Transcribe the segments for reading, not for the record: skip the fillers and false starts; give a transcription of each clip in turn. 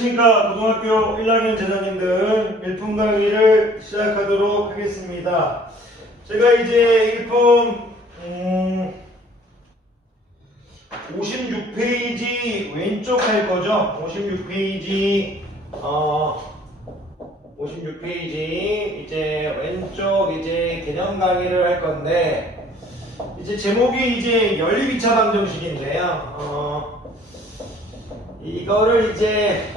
안녕하십니까. 고등학교 1학년 재단님들 일품 강의를 시작하도록 하겠습니다. 제가 이제 일품 56페이지 왼쪽 할 거죠. 56페이지 56페이지 이제 왼쪽 이제 개념 강의를 할 건데, 이제 제목이 이제 연립 2차 방정식인데요. 이거를 이제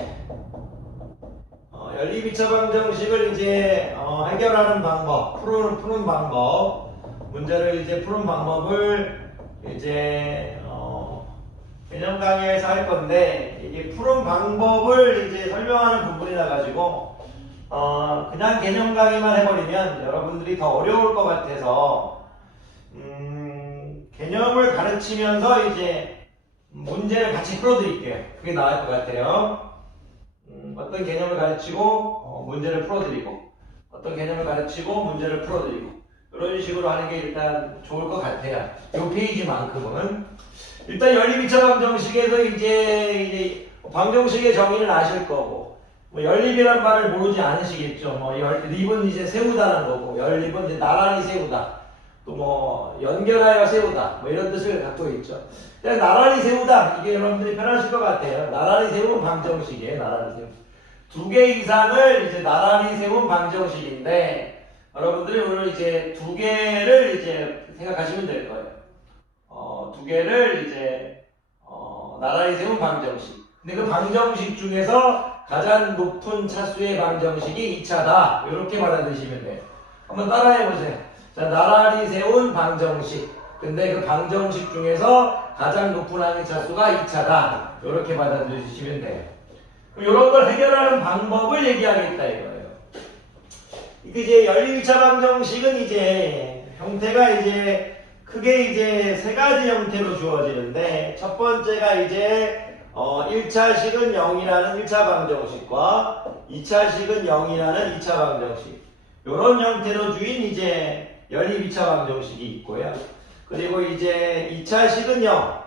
연립 2차 방정식을 이제 해결하는 방법, 푸는 방법, 문제를 이제 푸는 방법을 이제 개념 강의에서 할 건데, 이게 푸는 방법을 이제 설명하는 부분이라 가지고 그냥 개념 강의만 해버리면 여러분들이 더 어려울 것 같아서 개념을 가르치면서 이제 문제를 같이 풀어드릴게요. 그게 나을 것 같아요. 어떤 개념을 가르치고 문제를 풀어드리고, 어떤 개념을 가르치고 문제를 풀어드리고, 이런 식으로 하는 게 일단 좋을 것 같아요. 이 페이지만큼은. 일단 연립 2차 방정식에서 이제 방정식의 정의는 아실 거고, 뭐 연립이란 말을 모르지 않으시겠죠. 뭐 연립은 이제 세우다는 거고, 연립은 이제 나란히 세우다, 또 뭐 연결하여 세우다, 뭐 이런 뜻을 갖고 있죠. 그냥 나란히 세우다, 이게 여러분들이 편하실 것 같아요. 나란히 세우는 방정식이에요. 나란히 세우는 두 개 이상을 이제 나란히 세운 방정식인데, 여러분들이 오늘 이제 두 개를 이제 생각하시면 될 거예요. 두 개를 이제 나란히 세운 방정식. 근데 그 방정식 중에서 가장 높은 차수의 방정식이 2차다, 이렇게 받아들이시면 돼요. 한번 따라해 보세요. 자, 나란히 세운 방정식. 근데 그 방정식 중에서 가장 높은 항의 차수가 2차다, 이렇게 받아들이시면 돼요. 그럼 이런 걸 해결하는 방법을 얘기하겠다 이거예요. 이제 연립 2차 방정식은 이제 형태가 이제 크게 이제 세 가지 형태로 주어지는데, 첫 번째가 이제 1차식은 0이라는 1차 방정식과 2차식은 0이라는 2차 방정식, 이런 형태로 주인 이제 연립 2차 방정식이 있고요. 그리고 이제 2차식은 0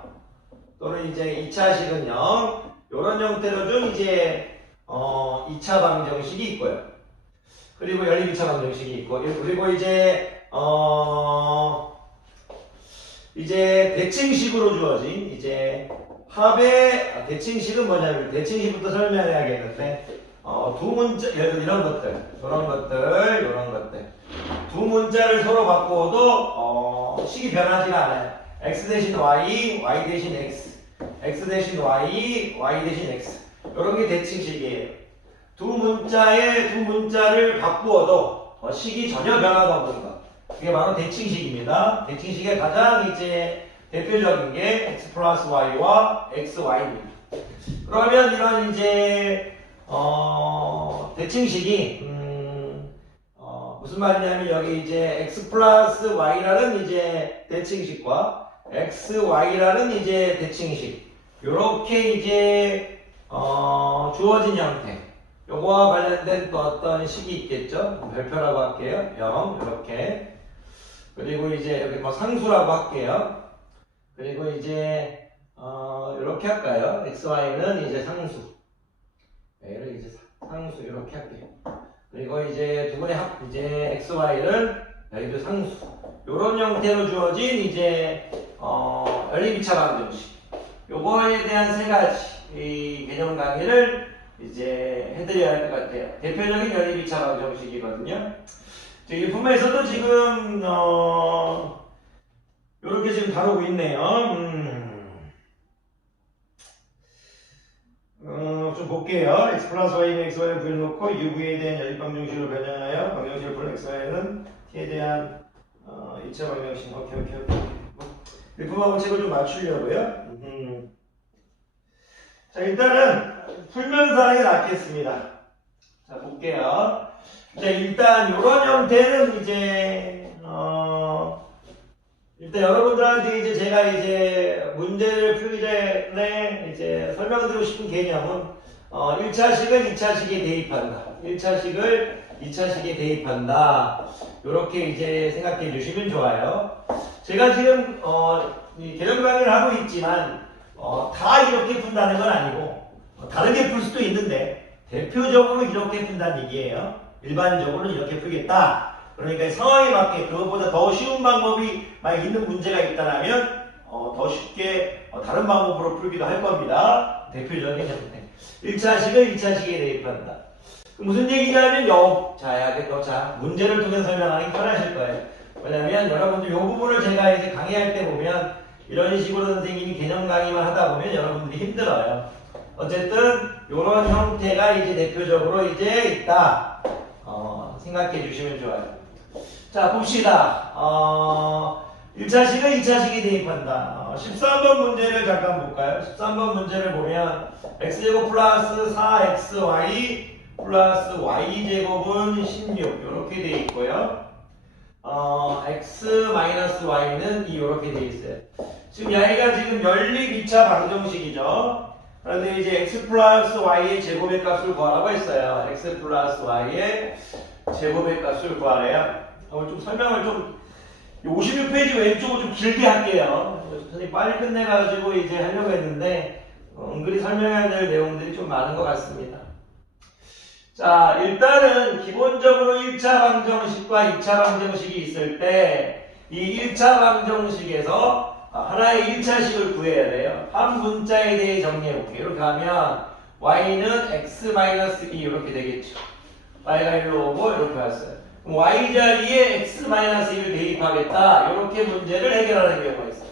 또는 이제 2차식은 0, 이런 형태로 준 이제 2차 방정식이 있고요. 그리고 연립 2차 방정식이 있고, 그리고 이제 대칭식으로 주어진 이제 합의 대칭식은 뭐냐면, 대칭식부터 설명해야겠는데, 두 문자, 이런 것들, 이런 것들, 두 문자를 서로 바꾸어도 식이 변하지가 않아요. x 대신 y, y 대신 x, x 대신 y, y 대신 x, 이런 게 대칭식이에요. 두 문자를 바꾸어도 식이 전혀 변화가 없는 것, 그게 바로 대칭식입니다. 대칭식의 가장 이제 대표적인 게 x 플러스 y와 xy입니다. 그러면 이런 이제 대칭식이 무슨 말이냐면, 여기 이제 x 플러스 y라는 이제 대칭식과 xy라는 이제 대칭식, 요렇게 이제 주어진 형태, 요거와 관련된 또 어떤 식이 있겠죠. 별표라고 할게요. 0, 이렇게. 그리고 이제 여기 뭐 상수라고 할게요. 그리고 이제 이렇게 할까요? xy는 이제 상수, 얘를 이제 상수 이렇게 할게요. 그리고 이제 두 번의 합, 이제 xy는 여기도 상수, 요런 형태로 주어진 이제 연립 2차 방정식, 요거에 대한 세 가지 이 개념 강의를 이제 해드려야 할 것 같아요. 대표적인 연립 2차 방정식이거든요. 일품에서도 지금 요렇게 지금 다루고 있네요. 좀 볼게요. x 플러스 y는 xy를 구해놓고 UV에 대한 연립 방정식으로 변형하여 방정식을 푸는 xy는 t에 대한 2차 방정식. 오케이. 일품하고 책을 좀 맞추려고요. 자, 일단은 풀면서 하는 게 낫겠습니다. 자, 볼게요. 자, 일단 이런 형태는 이제 일단 여러분들한테 이제 제가 이제 문제를 풀기 전에 이제 설명드리고 싶은 개념은 1차식은 2차식에 대입한다, 1차식을 2차식에 대입한다, 이렇게 이제 생각해 주시면 좋아요. 제가 지금 이 개념 강의를 하고 있지만 다 이렇게 푼다는 건 아니고, 다르게 풀 수도 있는데 대표적으로 이렇게 푼다는 얘기예요. 일반적으로는 이렇게 풀겠다. 그러니까 상황에 맞게 그것보다 더 쉬운 방법이 만약 있는 문제가 있다면 더 쉽게 다른 방법으로 풀기도 할 겁니다. 대표적인 형태. 1차식을 2차식에 대입한다. 무슨 얘기냐면 자, 문제를 통해서 설명하기 편하실 거예요. 왜냐면 여러분들 이 부분을 제가 이제 강의할 때 보면 이런 식으로 선생님이 개념 강의만 하다 보면 여러분들이 힘들어요. 어쨌든 이런 형태가 이제 대표적으로 이제 있다. 생각해 주시면 좋아요. 자, 봅시다. 1차식을 2차식에 대입한다. 13번 문제를 잠깐 볼까요? 13번 문제를 보면 x제곱 플러스 4xy 플러스 y제곱은 16 이렇게 돼 있고요. x 마이너스 y는 이렇게 돼 있어요. 지금 여기가 지금 연립 2차 방정식이죠. 그런데 이제 x 플러스 y의 제곱의 값을 구하라고 했어요. x 플러스 y의 제곱의 값을 구하래요. 좀 설명을 좀 56페이지 왼쪽을 좀 길게 할게요. 선생님 빨리 끝내가지고 이제 하려고 했는데 은근히 설명해야 될 내용들이 좀 많은 것 같습니다. 자, 일단은 기본적으로 1차 방정식과 2차 방정식이 있을 때 이 1차 방정식에서 하나의 1차식을 구해야 돼요. 한 문자에 대해 정리해볼게요. 이렇게 하면 y는 x-2 이렇게 되겠죠. y가 일로 오고 이렇게 왔어요. 그럼 y 자리에 x-1을 대입하겠다. 이렇게 문제를 해결하는 경우가 있어요.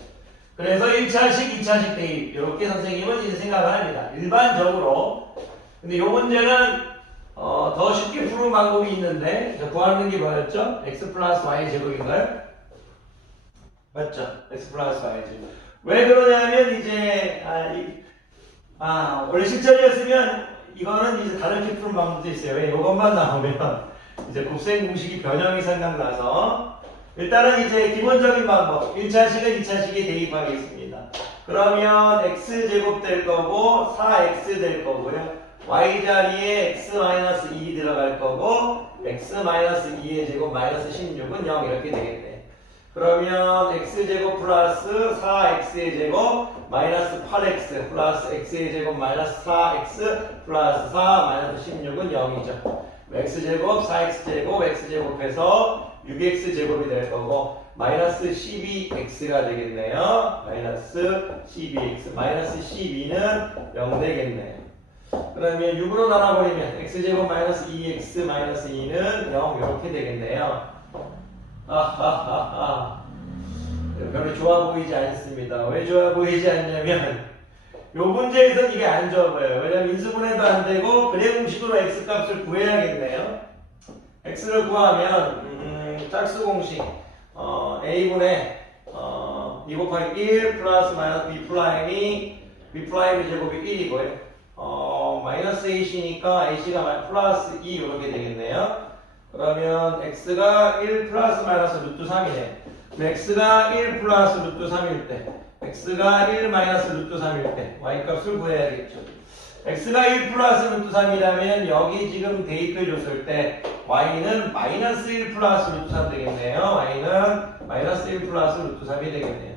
그래서 1차식, 2차식 대입 이렇게 선생님은 이제 생각을 합니다. 일반적으로. 근데 이 문제는 더 쉽게 푸는 방법이 있는데 구하는 게 뭐였죠? x 플러스 y 제곱인가요? 맞죠? x 플러스 y 제곱. 왜 그러냐면 이제 원래 실전이었으면 이거는 이제 다르게 푸는 방법도 있어요. 왜 이것만 나오면 이제 곱셈 공식이 변형이 생각나서 일단은 이제 기본적인 방법 1차식은 2차식에 대입하겠습니다. 그러면 x제곱 될 거고 4x 될 거고요. y 자리에 x-2 들어갈 거고 x-2의 제곱 마이너스 16은 0 이렇게 되겠네. 그러면 x제곱 플러스 4x의 제곱 마이너스 8x 플러스 x의 제곱 마이너스 4x 플러스 4 마이너스 16은 0이죠. x제곱 4x제곱 x제곱해서 6x제곱이 될 거고 마이너스 12x가 되겠네요. 마이너스 12x 마이너스 12는 0 되겠네요. 그러면 6으로 나눠버리면 x제곱 마이너스 2x 마이너스 2는 0 이렇게 되겠네요. 별로 좋아 보이지 않습니다. 왜 좋아 보이지 않냐면 요 문제에서는 이게 안 좋아 보여요. 왜냐면 인수분해도 안 되고 그래 공식으로 x 값을 구해야겠네요. x를 구하면 짝수 공식 a분의 2 곱하기 1 플러스 마이너스 b 프라임이 b 프라임의 제곱이 1이고요. 마이너스 ac니까 ac가 플러스 2 이렇게 되겠네요. 그러면 x가 1 플러스 마이너스 루트 3이네. x가 1 플러스 루트 3일 때 x가 1 마이너스 루트 3일 때 y값을 구해야겠죠. x가 1 플러스 루트 3이라면 여기 지금 대입해 줬을 때 y는 마이너스 1 플러스 루트 3 되겠네요. y는 마이너스 1 플러스 루트 3이 되겠네요.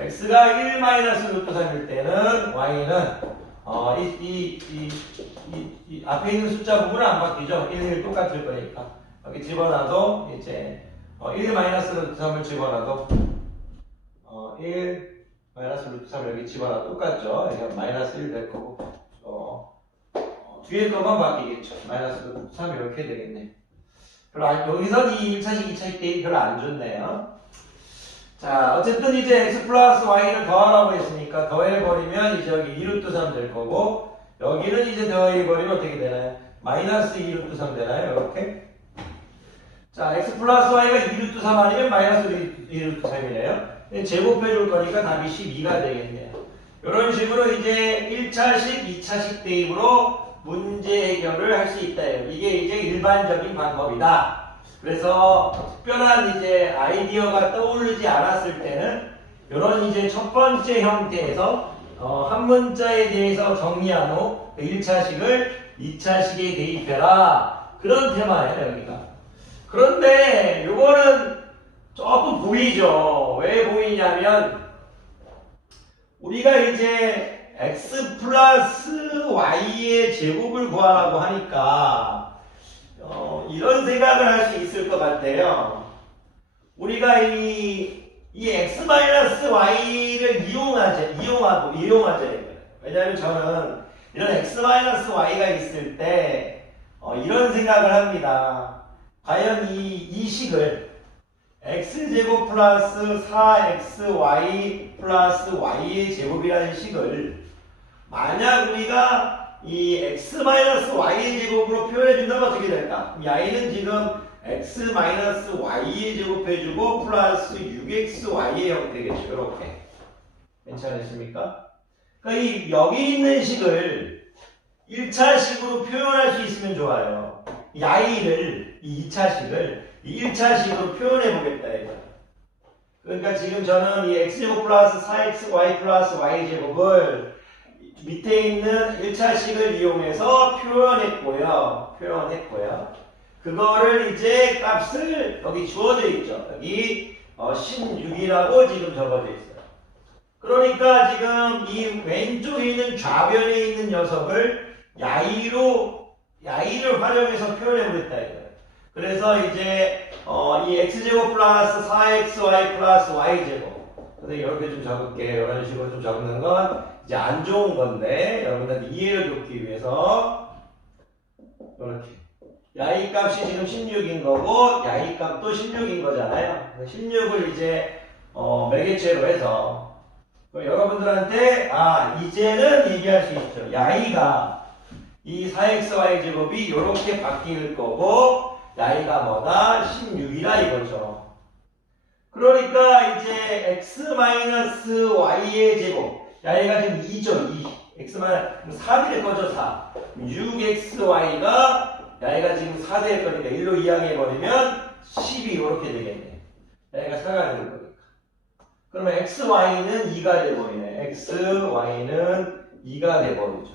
x가 1 마이너스 루트 3일 때는 y는 이 앞에 있는 숫자 부분은 안 바뀌죠. 1, 똑같을 거니까. 여기 집어놔도 이제 1 마이너스 루트 3을 집어놔도 1 마이너스 루트 3을 여기 집어놔도 똑같죠. 여기가 마이너스 1 될 거고 뒤에 것만 바뀌겠죠. 마이너스 루트 3 이렇게 되겠네. 여기서 이 1차식, 2차식 대입 별로 안 좋네요. 자, 어쨌든 이제 x 플러스 y를 더하라고 했으니까 더해버리면 이제 여기 2루트 3 될 거고 여기는 이제 더해버리면 어떻게 되나요? 마이너스 2루트 3 되나요? 이렇게? 자, x 플러스 y가 2루트 3 아니면 마이너스 2루트 3이네요. 제곱해 줄 거니까 답이 12가 되겠네요. 이런 식으로 이제 1차식, 2차식 대입으로 문제 해결을 할 수 있다. 이게 이제 일반적인 방법이다. 그래서 특별한 이제 아이디어가 떠오르지 않았을 때는 이런 이제 첫 번째 형태에서 한 문자에 대해서 정리한 후 1차식을 2차식에 대입해라. 그런 테마예요, 여기가. 그런데 요거는 조금 보이죠. 왜 보이냐면 우리가 이제 x 플러스 y의 제곱을 구하라고 하니까 이런 생각을 할 수 있을 것 같아요. 우리가 이 x 마이너스 y를 이용하죠. 왜냐하면 저는 이런 x 마이너스 y가 있을 때 이런 생각을 합니다. 과연 이 식을 x제곱 플러스 4xy 플러스 y의 제곱이라는 식을 만약 우리가 이 x 마이너스 y의 제곱으로 표현해 준다면 어떻게 될까? 이 y는 지금 x 마이너스 y의 제곱해주고 플러스 6xy의 형태겠죠. 이렇게 괜찮으십니까? 그러니까 이 여기 있는 식을 1차식으로 표현할 수 있으면 좋아요. 이 y를 이 2차식을 이 1차식으로 표현해 보겠다 이거. 그러니까 지금 저는 이 x제곱 플러스 4xy 플러스 y제곱을 밑에 있는 1차식을 이용해서 표현했고요. 그거를 이제 값을 여기 주어져 있죠. 여기 16이라고 지금 적어져 있어요. 그러니까 지금 이 왼쪽에 있는 좌변에 있는 녀석을 야이를 활용해서 표현해 보겠다 이거예요. 그래서 이제 이 x제곱 플러스 4xy 플러스 y제곱. 근데 이렇게 좀 적을게요. 이런 식으로 좀 적는 건 이제 안 좋은 건데 여러분들 이해를 돕기 위해서 이렇게 야이 값이 지금 16인 거고 야이 값도 16인 거잖아요. 16을 이제 매개체로 해서 여러분들한테 이제는 얘기할 수 있죠. 야이가 이 4xy 제곱이 이렇게 바뀔 거고 야이가 뭐다? 16이라 이거죠. 그러니까 이제 x-y의 제곱 야이가 지금 2죠. 2 x-4 4될 거죠. 4 6xy가 야이가 지금 4될 거니까 1로 이항해버리면 10이 이렇게 되겠네. 야이가 4가 될 거니까. 그러면 xy는 2가 돼버리네. xy는 2가 돼버리죠.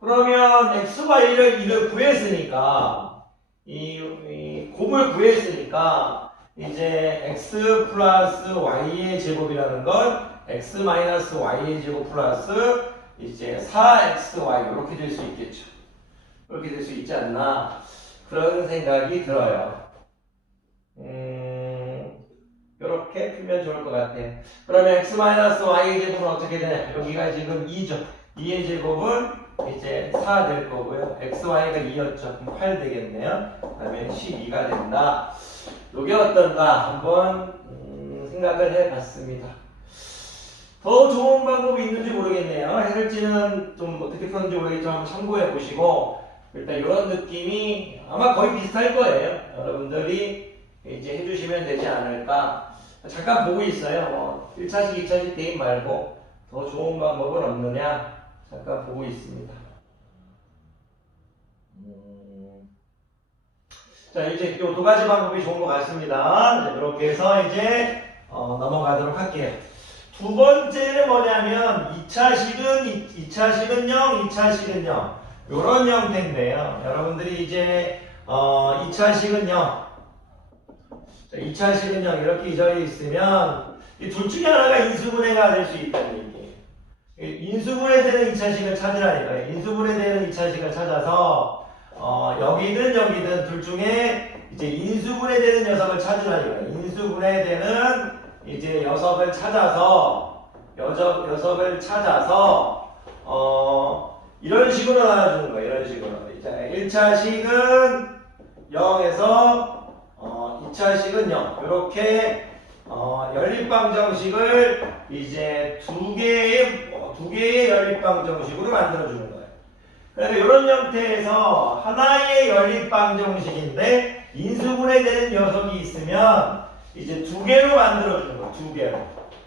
그러면 xy를 2를 구했으니까 이 곱을 구했으니까 이제 x 플러스 y의 제곱이라는 건 x 마이너스 y의 제곱 플러스 이제 4xy 이렇게 될 수 있겠죠. 그렇게 될 수 있지 않나 그런 생각이 들어요. 이렇게 풀면 좋을 것 같아요. 그러면 x 마이너스 y의 제곱은 어떻게 되냐? 여기가 지금 2죠. 2의 제곱은 이제 4 될 거고요. xy가 2였죠. 그럼 8 되겠네요. 그다음에 12가 된다. 이게 어떤가 한번 생각을 해봤습니다. 더 좋은 방법이 있는지 모르겠네요. 해설지는 좀 어떻게 풀었는지 모르겠지만 한번 참고해 보시고 일단 이런 느낌이 아마 거의 비슷할 거예요. 여러분들이 이제 해주시면 되지 않을까. 잠깐 보고 있어요. 1차식, 2차식 대입 말고 더 좋은 방법은 없느냐 잠깐 보고 있습니다. 자, 이제 요 두 가지 방법이 좋은 것 같습니다. 이렇게 해서 이제 넘어가도록 할게요. 두 번째는 뭐냐면 2차식은 0, 2차식은 0 요런 형태인데요. 여러분들이 이제 2차식은 0 자, 2차식은 0 이렇게 이 자리에 있으면 이 둘 중에 하나가 인수분해가 될 수 있다는 얘기예요. 인수분해 되는 2차식을 찾으라니까요. 인수분해 되는 2차식을 찾아서 여기든 둘 중에 이제 인수분해 되는 녀석을 찾으라니까요. 인수분해 되는 이제 녀석을 찾아서 이런 식으로 나눠주는 거예요. 이런 식으로. 자, 1차식은 0에서 2차식은 0. 이렇게 연립방 정식을 이제 두 개의 연립방 정식으로 만들어주는 거예요. 그래서 이런 형태에서 하나의 연립방 정식인데 인수분해되는 녀석이 있으면 이제 두 개로 만들어주는 거예요. 두 개로.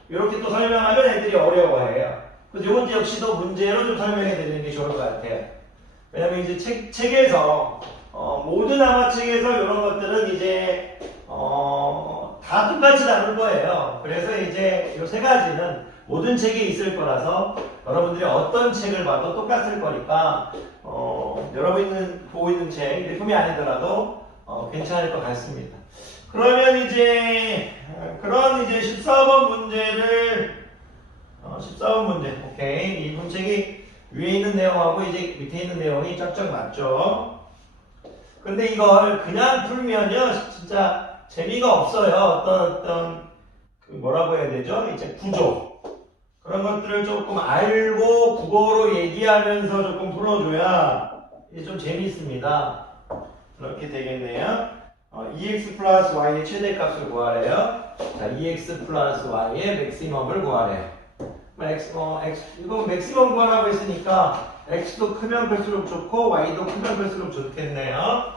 이렇게 또 설명하면 애들이 어려워해요. 그래서 이건 역시도 문제로 좀 설명해 드리는 게 좋을 것 같아요. 왜냐면 이제 책에서 모든 아마책에서 이런 것들은 이제 다 똑같이 다룰 거예요. 그래서 이제 이 세 가지는 모든 책에 있을 거라서 여러분들이 어떤 책을 봐도 똑같을 거니까 여러분이 보고 있는 책, 내품이 아니더라도 괜찮을 것 같습니다. 그러면 이제 그런 이제 14번 문제를 14번 문제 오케이. 이 문제 위에 있는 내용하고 이제 밑에 있는 내용이 쫙쫙 맞죠? 근데 이걸 그냥 풀면요, 진짜 재미가 없어요. 어떤 그 뭐라고 해야 되죠? 이제 구조. 그런 것들을 조금 알고 국어로 얘기하면서 조금 풀어줘야 이게 좀 재미있습니다. 이렇게 되겠네요. EX 플러스 Y의 최대값을 구하래요. 자, EX 플러스 Y의 맥시멈을 구하래요. 이거 맥시멈 구하라고 했으니까 X도 크면 클수록 좋고 Y도 크면 클수록 좋겠네요.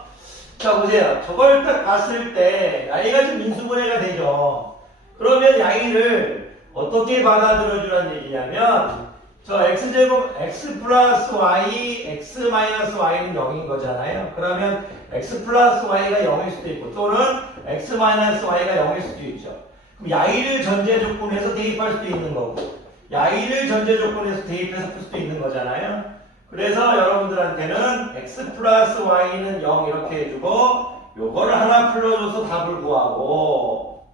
자, 보세요. 저걸 딱 봤을 때 Y가 좀 인수분해가 되죠. 그러면 Y를 어떻게 받아들여주라는 얘기냐면 저 X제곱 X 플러스 Y, X 마이너스 Y는 0인 거잖아요. 그러면 X 플러스 Y가 0일 수도 있고 또는 X 마이너스 Y가 0일 수도 있죠. 그럼 Y를 전제 조건에서 대입할 수도 있는 거고 Y를 전제 조건에서 대입해서 풀 수도 있는 거잖아요. 그래서 여러분들한테는 X 플러스 Y는 0 이렇게 해주고 요거를 하나 풀어줘서 답을 구하고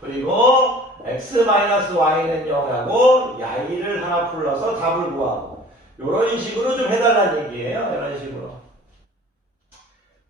그리고 X-Y는 0하고 Y를 하나 풀러서 답을 구하고 이런 식으로 좀 해달라는 얘기예요. 이런 식으로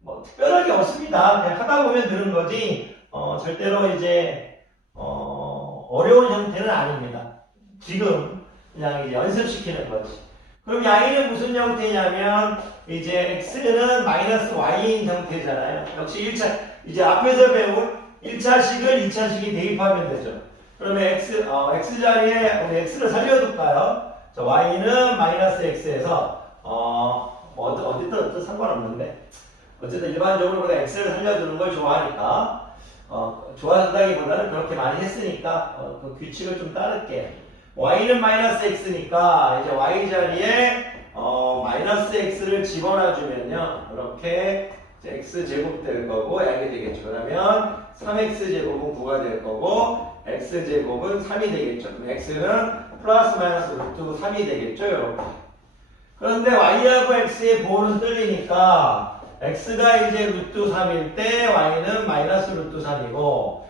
뭐 특별하게 없습니다. 그냥 하다 보면 되는 거지 절대로 이제 어려운 형태는 아닙니다. 지금 그냥 이제 연습시키는 거지. 그럼 Y는 무슨 형태냐면 이제 X는 마이너스 Y인 형태잖아요. 역시 1차 이제 앞에서 배운 1차식을 2차식이 대입하면 되죠. 그러면 X 자리에 우리 X를 살려둘까요? 자, Y는 마이너스 X에서 어디든 상관없는데 어쨌든 일반적으로 우리가 X를 살려두는 걸 좋아하니까 좋아한다기보다는 그렇게 많이 했으니까 그 규칙을 좀 따를게요. Y는 마이너스 X니까 이제 Y 자리에 마이너스 X를 집어넣어주면요 이렇게 X제곱 될 거고 약이 되겠죠. 그러면 3X제곱은 9가 될 거고 X제곱은 3이 되겠죠. 그럼 X는 플러스 마이너스 루트 3이 되겠죠. 이렇게. 그런데 Y하고 X의 보호는 틀리니까 X가 이제 루트 3일 때 Y는 마이너스 루트 3이고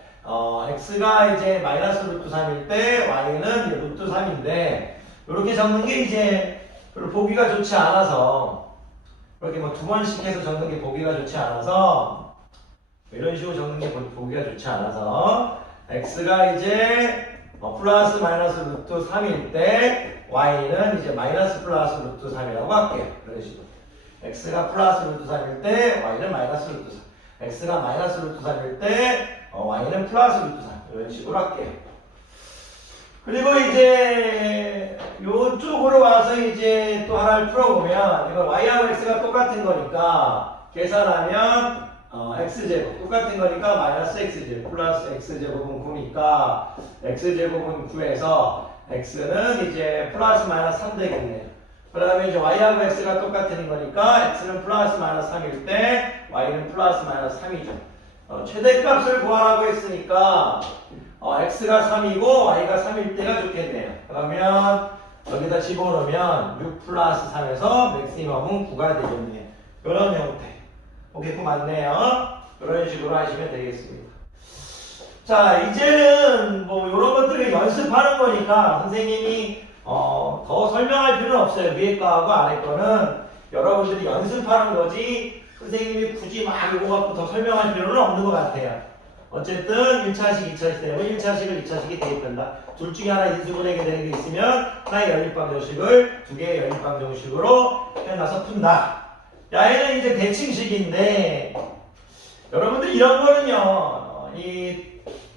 X가 이제 마이너스 루트 3일 때 Y는 루트 3인데 이렇게 적는 게 이제 별로 보기가 좋지 않아서 이렇게 뭐 두 번씩 해서 적는 게 보기가 좋지 않아서 이런 식으로 적는 게 보기가 좋지 않아서 X가 이제 플러스 마이너스 루트 3일 때 Y는 이제 마이너스 플러스 루트 3이라고 할게요. 이런 식으로 X가 플러스 루트 3일 때 Y는 마이너스 루트 3 X가 마이너스 루트 3일 때 Y는 플러스 루트 3 이런 식으로 할게요. 그리고 이제 요쪽으로 와서 이제 또 하나를 풀어보면 이거 Y하고 X가 똑같은 거니까 계산하면 X제곱 똑같은 거니까 마이너스 X제곱 플러스 X제곱은 9니까 X제곱은 9에서 X는 이제 플러스 마이너스 3 되겠네요. 그 다음에 이제 Y하고 X가 똑같은 거니까 X는 플러스 마이너스 3일 때 Y는 플러스 마이너스 3이죠. 최대값을 구하라고 했으니까 X가 3이고 Y가 3일 때가 좋겠네요. 그러면 여기다 집어넣으면 6 플러스 3에서 맥시멈은 9가 되겠네요. 이런 형태. 오케이, 그거 맞네요. 이런 식으로 하시면 되겠습니다. 자, 이제는 뭐 이런 것들을 연습하는 거니까 선생님이 더 설명할 필요는 없어요. 위에 거하고 아래 거는 여러분들이 연습하는 거지 선생님이 굳이 막 이거 갖고 더 설명할 필요는 없는 것 같아요. 어쨌든 1차식, 2차식 되면 1차식을 2차식이 대입된다. 둘 중에 하나 인수분해가 되는 게 있으면 하나의 연립방정식을 두 개의 연립방정식으로 해놔서 푼다. 야, 얘는 이제 대칭식인데 여러분들 이런 거는요 이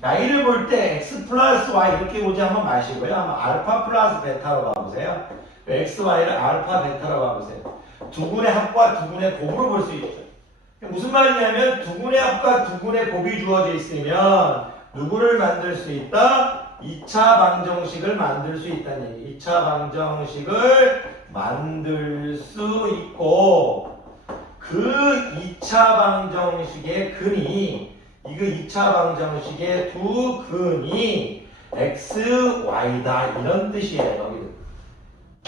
나이를 볼 때 x 플러스 y 이렇게 보지 한번 마시고요. 한번 알파 플러스 베타로 봐보세요. x, y를 알파 베타로 봐보세요. 두 군의 합과 두 군의 곱으로 볼 수 있죠. 무슨 말이냐면 두 군의 합과 두 군의 곱이 주어져 있으면 누구를 만들 수 있다? 2차 방정식을 만들 수 있다는 얘기. 2차 방정식을 만들 수 있고 그 2차 방정식의 근이 이거 2차 방정식의 두 근이 x, y다 이런 뜻이에요. 여기는.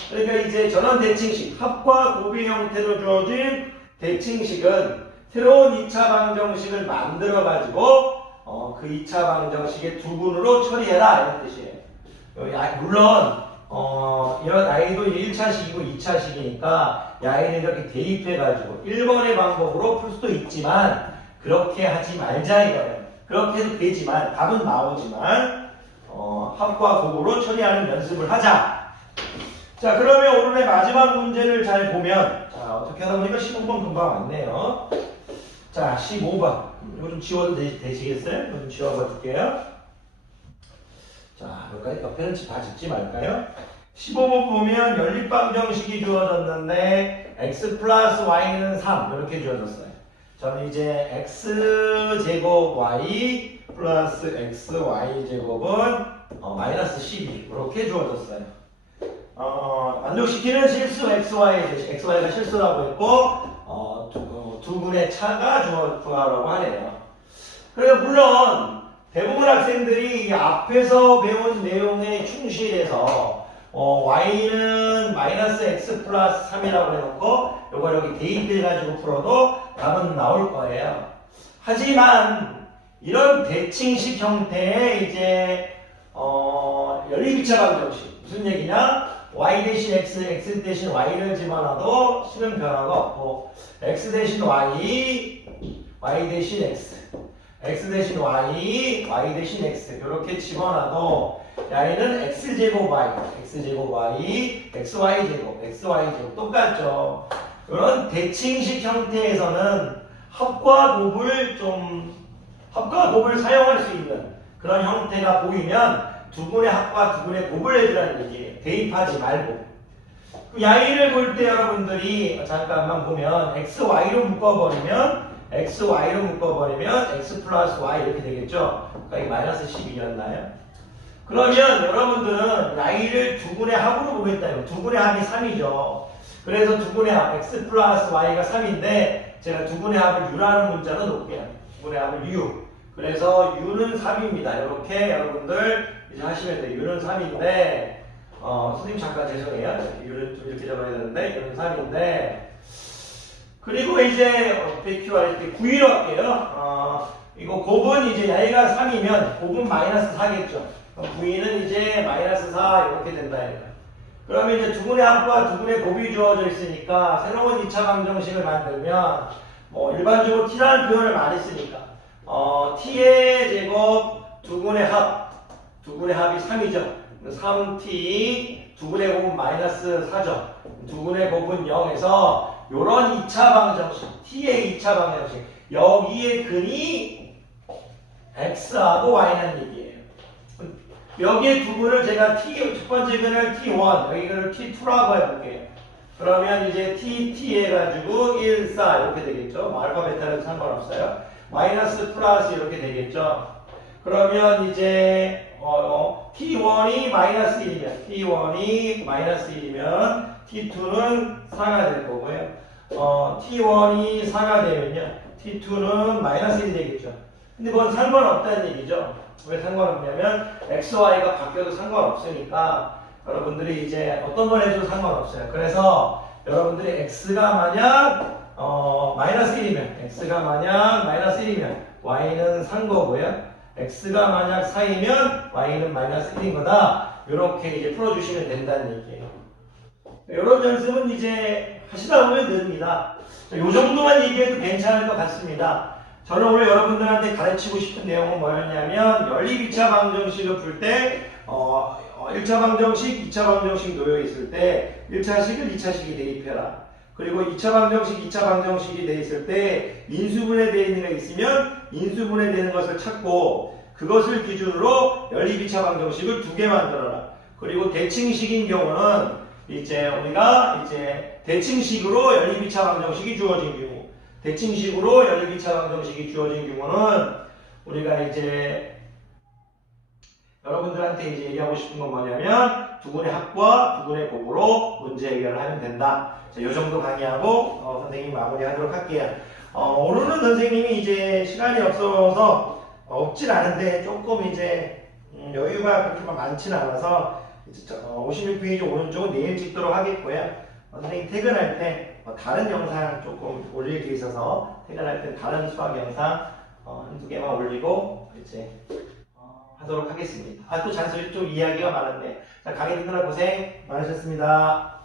그러니까 이제 전원 대칭식 합과 곱의 형태로 주어진 대칭식은 새로운 2차 방정식을 만들어 가지고 그 2차 방정식의 두 근으로 처리해라 이런 뜻이에요. 물론 이런 아이도 1차식이고 2차식이니까 이 아이는 이렇게 대입해가지고 1번의 방법으로 풀 수도 있지만 그렇게 하지 말자 이거예요. 그렇게 해도 되지만 답은 나오지만 합과 곱으로 처리하는 연습을 하자. 자, 그러면 오늘의 마지막 문제를 잘 보면 자, 어떻게 하다 보니까 15번 금방 왔네요. 자, 15번. 이거 좀 지워도 되시겠어요? 이거 좀 지워볼게요. 자, 여기까지 옆에는 다 짓지 말까요? 15번 보면 연립방정식이 주어졌는데 x 플러스 y는 3 이렇게 주어졌어요. 저는 이제 x제곱 y 플러스 xy제곱은 마이너스 12 이렇게 주어졌어요. 만족시키는 실수 xy가 실수라고 했고 두 분의 차가 주어라고 하네요. 그래서 물론 대부분 학생들이 이 앞에서 배운 내용에 충실해서 y는 마이너스 x 플러스 3이라고 해놓고 이걸 여기 대입해가지고 풀어도 답은 나올 거예요. 하지만 이런 대칭식 형태의 이제 연립이차 방정식 무슨 얘기냐? y 대신 x, x 대신 y를 집어넣어도 식은 변화가 없고 x 대신 y, y 대신 x, x 대신 y, y 대신 x 이렇게 집어넣어도 y는 x제곱 y, x제곱 y, xy제곱, xy제곱 똑같죠. 이런 대칭식 형태에서는 합과 곱을 사용할 수 있는 그런 형태가 보이면 두 분의 합과 두 분의 곱을 해주라는 얘기예요. 대입하지 말고. 그 y를 볼 때 여러분들이 잠깐만 보면 xy로 묶어버리면 x 플러스 y 이렇게 되겠죠. 그러니까 이게 마이너스 12였나요? 그러면 여러분들은 y를 두 분의 합으로 보겠다. 두 분의 합이 3이죠. 그래서 두 분의 합 x 플러스 y가 3인데 제가 두 분의 합을 u라는 문자로 놓을게요. 두 분의 합을 u. 그래서 u는 3입니다. 이렇게 여러분들 이제 하시면 돼요. u는 3인데 선생님 잠깐 죄송해요. u를 좀 이렇게 적어야 되는데 u는 3인데 그리고 이제 PQ할 때 9위로 할게요. 이거 곱은 이제 얘가 3이면 곱은 마이너스 4겠죠. 9위는 이제 마이너스 4 이렇게 된다. 그러면 이제 두 분의 합과 두 분의 곱이 주어져 있으니까 새로운 2차 방정식을 만들면 일반적으로 t라는 표현을 많이 쓰니까 t의 제곱 두 분의 합이 3이죠. 3t 두 분의 곱은 마이너스 4죠. 두 분의 곱은 0에서 요런 2차 방정식 t의 2차 방정식 여기에 근이 x하고 y라는 얘기예요. 여기에 두 분을 제가 첫 번째 근을 t1 여기 근을 t2라고 해볼게요. 그러면 이제 t 해가지고 1, 4 이렇게 되겠죠. 뭐 알파 베타는 상관없어요. 마이너스 플러스 이렇게 되겠죠. 그러면 이제 t1이 마이너스 1이면 t2는 4가 될 거고요. t1이 4가 되면요. t2는 마이너스 1이 되겠죠. 근데 그건 상관없다는 얘기죠. 왜 상관없냐면 xy가 바뀌어도 상관없으니까 여러분들이 이제 어떤 걸 해줘도 상관없어요. 그래서 여러분들이 x가 만약 마이너스 1이면 y는 산 거고요. x가 만약 4이면 y는 마이너스 1인 거다. 이렇게 이제 풀어주시면 된다는 얘기예요. 이런 연습은 이제 하시다 보면 됩니다. 이 정도만 얘기해도 괜찮을 것 같습니다. 저는 오늘 여러분들한테 가르치고 싶은 내용은 뭐였냐면 연립 2차 방정식을 풀 때 1차 방정식, 2차 방정식 놓여 있을 때 1차식을 2차식이 대입해라. 그리고 2차 방정식이 돼 있을 때 인수분해 되어 있는 게 있으면 인수분해 되는 것을 찾고 그것을 기준으로 연립 2차 방정식을 2개 만들어라. 그리고 대칭식인 경우는 이제 우리가 이제 대칭식으로 연립 2차 방정식이 주어진 경우 대칭식으로 연립 2차 방정식이 주어진 경우는 우리가 이제 여러분들한테 이제 얘기하고 싶은 건 뭐냐면 두 분의 합과 두 분의 곱으로 문제 해결을 하면 된다. 자, 요 정도 강의하고 선생님 마무리하도록 할게요. 오늘은 선생님이 이제 시간이 없어서 없진 않은데 조금 이제 여유가 그렇게 많지는 않아서 56페이지 오른쪽은 내일 찍도록 하겠고요. 선생님 퇴근할 때 다른 영상 조금 올릴 게 있어서 퇴근할 때 다른 수학 영상 한두 개만 올리고 이제 하도록 하겠습니다. 또 잔소리 좀 이야기가 많았네요. 자, 강의 듣느라 고생 많으셨습니다.